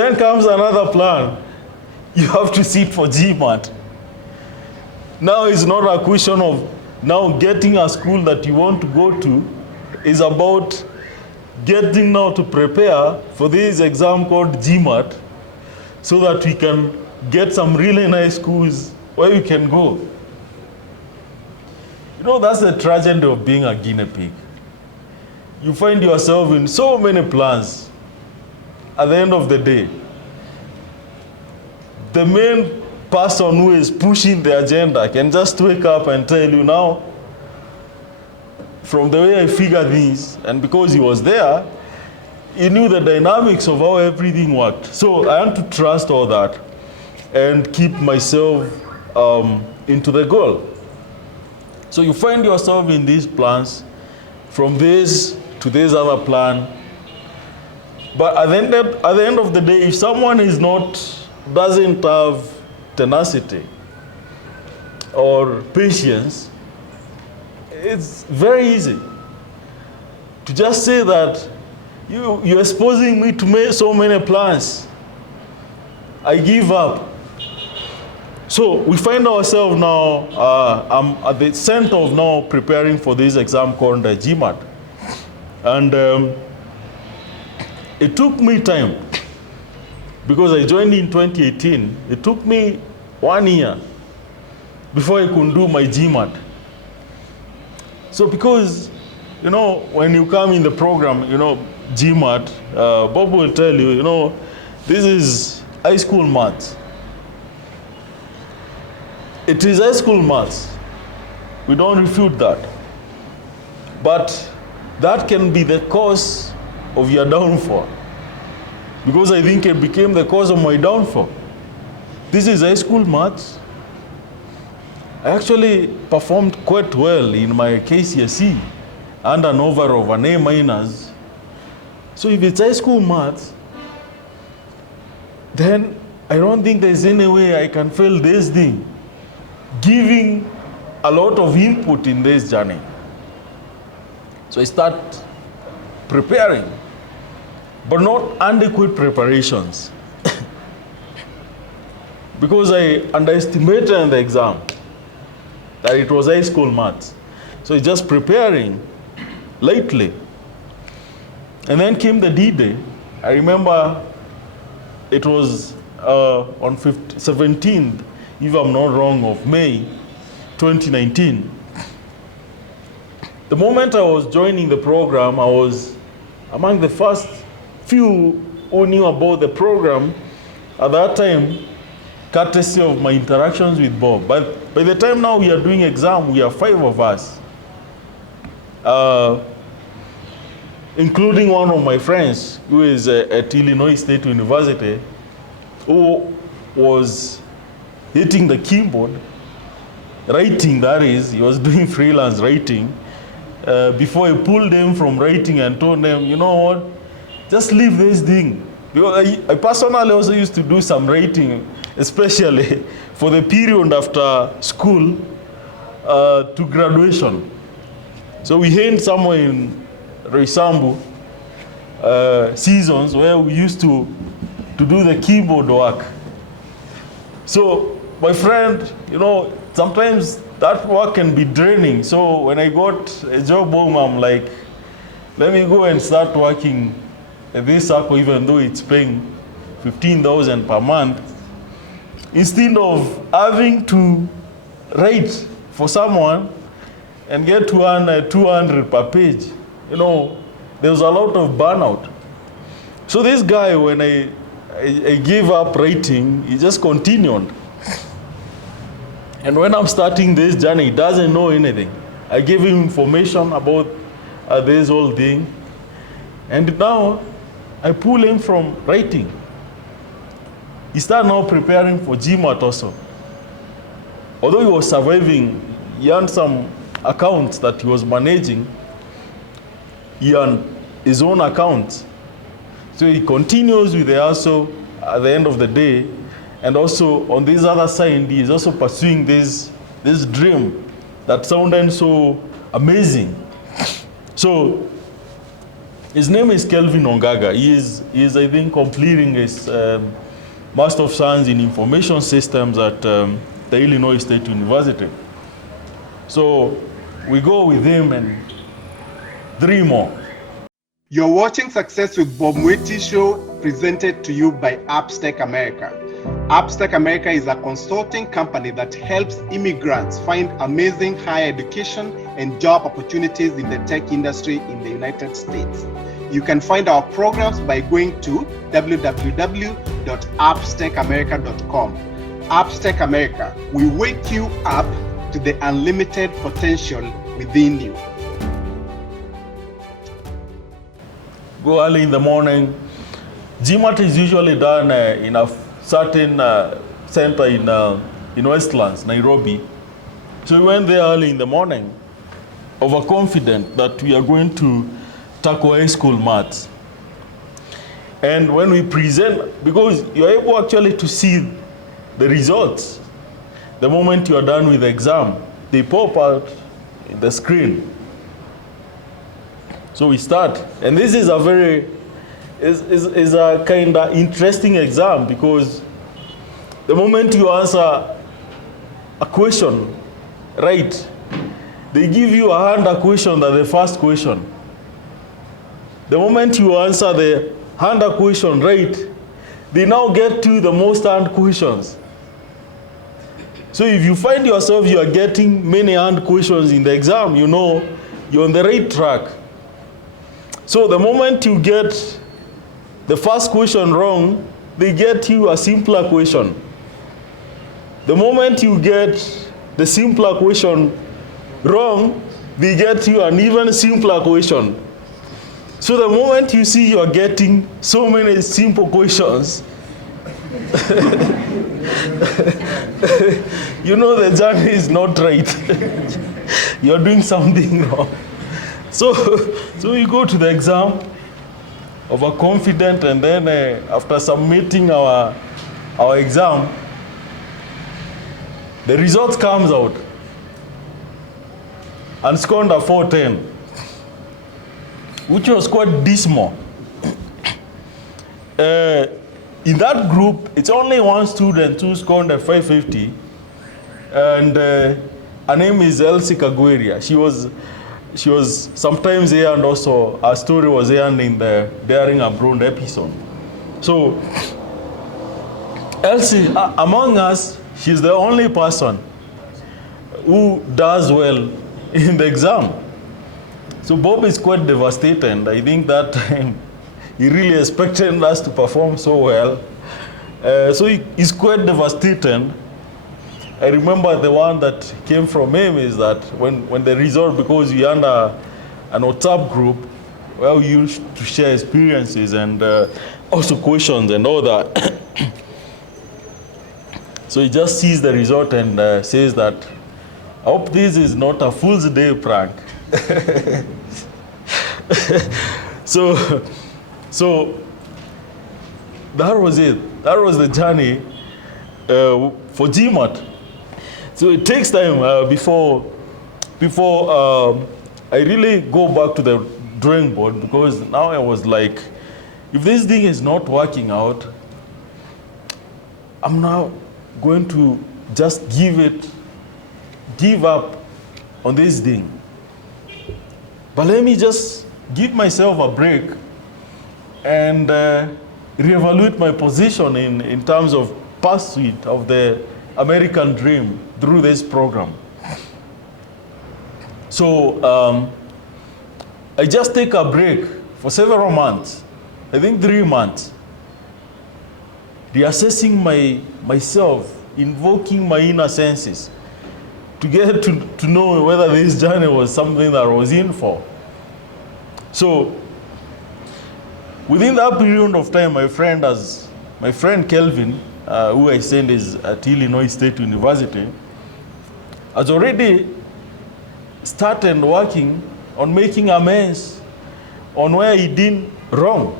Then comes another plan. You have to sit for GMAT. Now it's not a question of now getting a school that you want to go to. It's about getting now to prepare for this exam called GMAT so that we can get some really nice schools where we can go. You know, that's the tragedy of being a guinea pig. You find yourself in so many plans. At the end of the day, the main person who is pushing the agenda can just wake up and tell you now, from the way I figure this, and because he was there, he knew the dynamics of how everything worked. So I want to trust all that and keep myself into the goal. So you find yourself in these plans, from this to this other plan. But at the end of the day, if someone doesn't have tenacity or patience, it's very easy to just say that you're exposing me to make so many plans. I give up. So we find ourselves now, I'm at the center of now preparing for this exam called the GMAT. And it took me time, because I joined in 2018. It took me 1 year before I could do my GMAT. So because, you know, when you come in the program, you know, GMAT, Bob will tell you, you know, this is high school maths. It is high school maths. We don't refute that. But that can be the cause of your downfall. Because I think it became the cause of my downfall. This is high school maths. I actually performed quite well in my KCSE and an over of an A-. So if it's high school maths, then I don't think there's any way I can fail this thing, giving a lot of input in this journey. So I start preparing, but not adequate preparations. Because I underestimated in the exam that it was high school maths. So it's just preparing lightly. And then came the D-Day. I remember it was on 17th, if I'm not wrong, of May 2019. The moment I was joining the program, I was among the first few who knew about the program at that time, courtesy of my interactions with Bob. But by the time now we are doing exam, we are 5 of us, including one of my friends who is at Illinois State University, who was hitting the keyboard, writing, that is, he was doing freelance writing, before I pulled them from writing and told them, you know what, just leave this thing. Because I personally also used to do some writing, especially for the period after school to graduation. So we had somewhere in Roysambu seasons where we used to do the keyboard work. So my friend, you know, sometimes that work can be draining. So when I got a job home, I'm like, let me go and start working at this circle, even though it's paying 15,000 per month. Instead of having to write for someone and get to earn 200 per page, you know, there was a lot of burnout. So this guy, when I gave up writing, he just continued. And when I'm starting this journey, he doesn't know anything. I gave him information about this whole thing. And now I pull him from writing. He started now preparing for GMAT also. Although he was surviving, he earned some accounts that he was managing. He earned his own accounts. So he continues with the hustle at the end of the day. And also on this other side, he is also pursuing this dream that sounded so amazing. So His name is Kelvin Ongaga. He is I think, completing his Master of Science in Information Systems at the Illinois State University. So we go with him and 3 more. You're watching Success with Bob Mwiti Show, presented to you by Appstech America. Appstech America is a consulting company that helps immigrants find amazing higher education and job opportunities in the tech industry in the United States. You can find our programs by going to www.appstechamerica.com. Appstech America, we wake you up to the unlimited potential within you. Go early in the morning. GMAT is usually done in a certain center in Westlands, Nairobi. So we went there early in the morning, overconfident that we are going to tackle high school maths. And when we present, because you're able actually to see the results the moment you are done with the exam, they pop out in the screen. So we start, and this is a very, is a kind of interesting exam, because the moment you answer a question right, they give you a harder question than the first question. The moment you answer the harder question right, they now get to the most hard questions. So if you find yourself you are getting many hard questions in the exam, you know you're on the right track. So the moment you get the first question wrong, they get you a simpler question. The moment you get the simpler question wrong, they get you an even simpler question. So the moment you see you are getting so many simple questions, you know the journey is not right. You're doing something wrong. So we go to the exam, overconfident, and then after submitting our exam, the result comes out. And scored a 410, which was quite dismal. In that group, it's only one student who scored a 550, and her name is Elsie Kagweria. She was sometimes here, and also her story was aired in the Daring Abroad episode. So Elsie, among us, she's the only person who does well in the exam. So Bob is quite devastated. I think that time he really expected us to perform so well. So he's quite devastated. I remember the one that came from him is that when the result, because we under an WhatsApp group where we used to share experiences and also questions and all that. So he just sees the result and says that, I hope this is not a Fool's Day prank. So that was it. That was the journey for GMAT. So it takes time before I really go back to the drawing board, because now I was like, if this thing is not working out, I'm now going to just give up on this thing. But let me just give myself a break and reevaluate my position in terms of pursuit of the American dream through this program. So I just take a break for several months, I think 3 months, reassessing myself, invoking my inner senses to get to know whether this journey was something that I was in for. So within that period of time, my friend Kelvin, who I sent is at Illinois State University, has already started working on making amends on where he did wrong.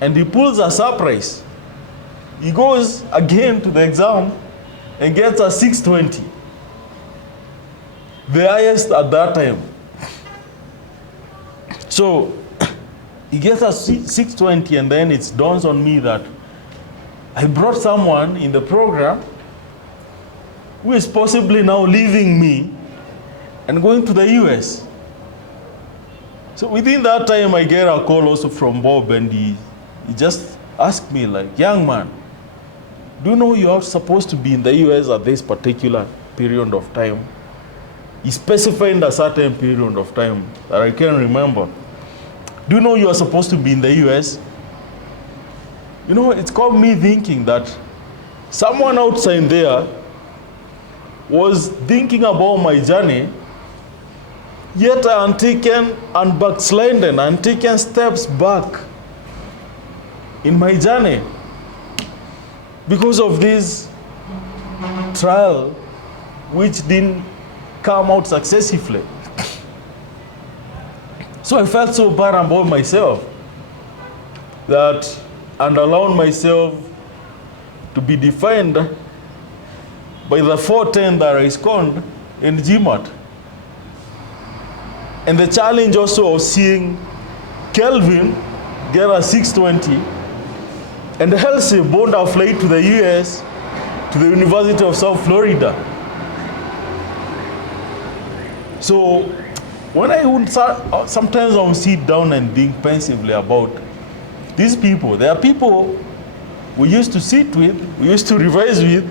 And he pulls a surprise. He goes again to the exam and gets a 620, the highest at that time. So it gets us 6:20, and then it dawns on me that I brought someone in the program who is possibly now leaving me and going to the US. So within that time, I get a call also from Bob, and he just asked me like, young man, do you know you are supposed to be in the US at this particular period of time? He specified a certain period of time that I can't remember. Do you know you are supposed to be in the US? You know, it's got me thinking that someone outside there was thinking about my journey, yet I'm taken and backslidden and taken steps back in my journey because of this trial which didn't come out successfully. So I felt so bad about myself that and allowed myself to be defined by the 410 that I scored in GMAT. And the challenge also of seeing Kelvin get a 620 and Halsey bound a flight to the US to the University of South Florida. So when I would start, sometimes I would sit down and think pensively about these people. There are people we used to sit with, we used to revise with.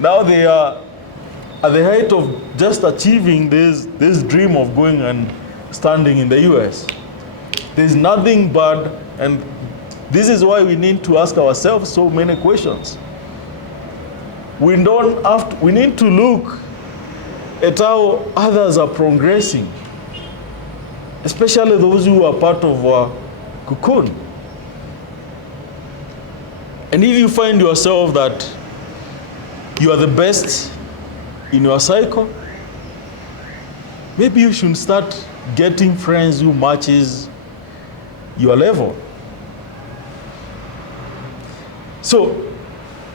Now they are at the height of just achieving this dream of going and standing in the US. There's nothing bad, and this is why we need to ask ourselves so many questions. We need to look at how others are progressing, especially those who are part of our cocoon. And if you find yourself that you are the best in your cycle, maybe you should start getting friends who matches your level. So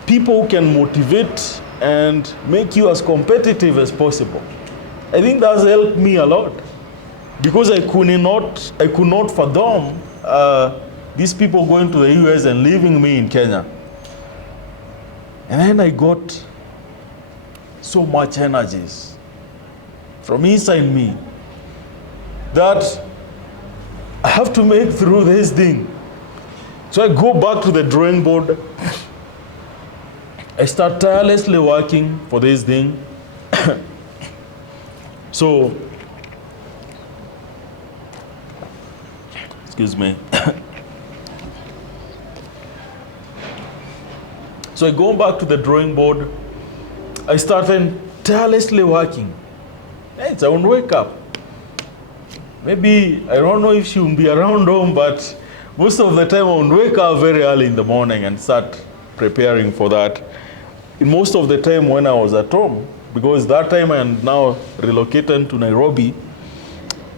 people can motivate and make you as competitive as possible. I think that's helped me a lot because I could not fathom these people going to the US and leaving me in Kenya. And then I got so much energies from inside me that I have to make through this thing. So I go back to the drawing board. I start tirelessly working for this thing. So, excuse me. So I go back to the drawing board. I started tirelessly working. Hey, I won't wake up. Maybe, I don't know if she will be around home, but most of the time I would wake up very early in the morning and start preparing for that. Most of the time when I was at home, because that time I am now relocated to Nairobi.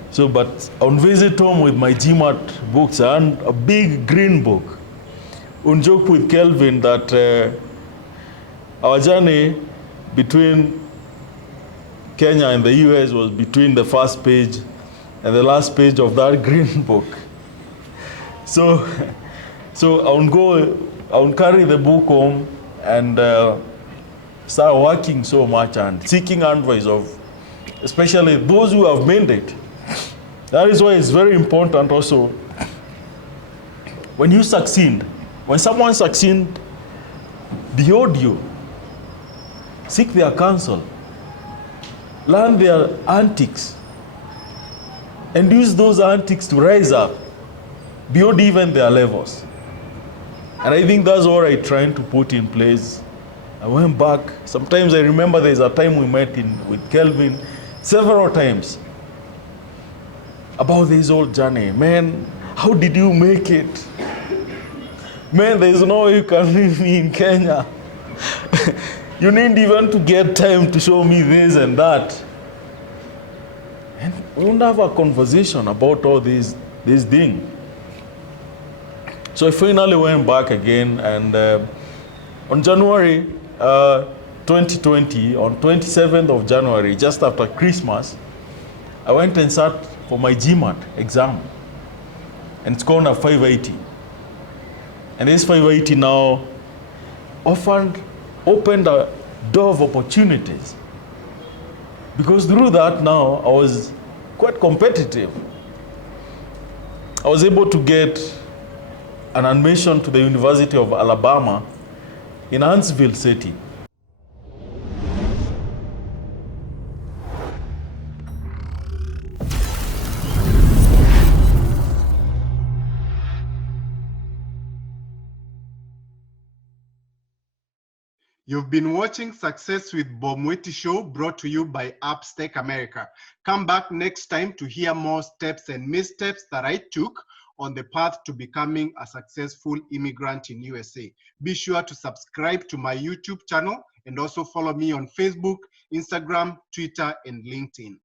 So, but I would visit home with my GMAT books and a big green book. I joke with Kelvin that our journey between Kenya and the US was between the first page and the last page of that green book. So I would carry the book home and start working so much and seeking advice of, especially those who have made it. That is why it's very important also, when you succeed, when someone succeeds, behold you, seek their counsel, learn their antics, and use those antics to rise up beyond even their levels. And I think that's what I'm trying to put in place. I went back. Sometimes I remember there's a time we met with Kelvin several times about this whole journey. Man, how did you make it? Man, there's no way you can leave me in Kenya. You need even to get time to show me this and that. And we won't have a conversation about all this thing. So I finally went back again, and on January 2020, on 27th of January, just after Christmas, I went and sat for my GMAT exam, and it's called a 580. And this 580 now opened a door of opportunities, because through that now I was quite competitive. I was able to get an admission to the University of Alabama in Huntsville City. You've been watching Success with Bob Mwiti Show, brought to you by Upstack America. Come back next time to hear more steps and missteps that I took on the path to becoming a successful immigrant in USA. Be sure to subscribe to my YouTube channel and also follow me on Facebook, Instagram, Twitter, and LinkedIn.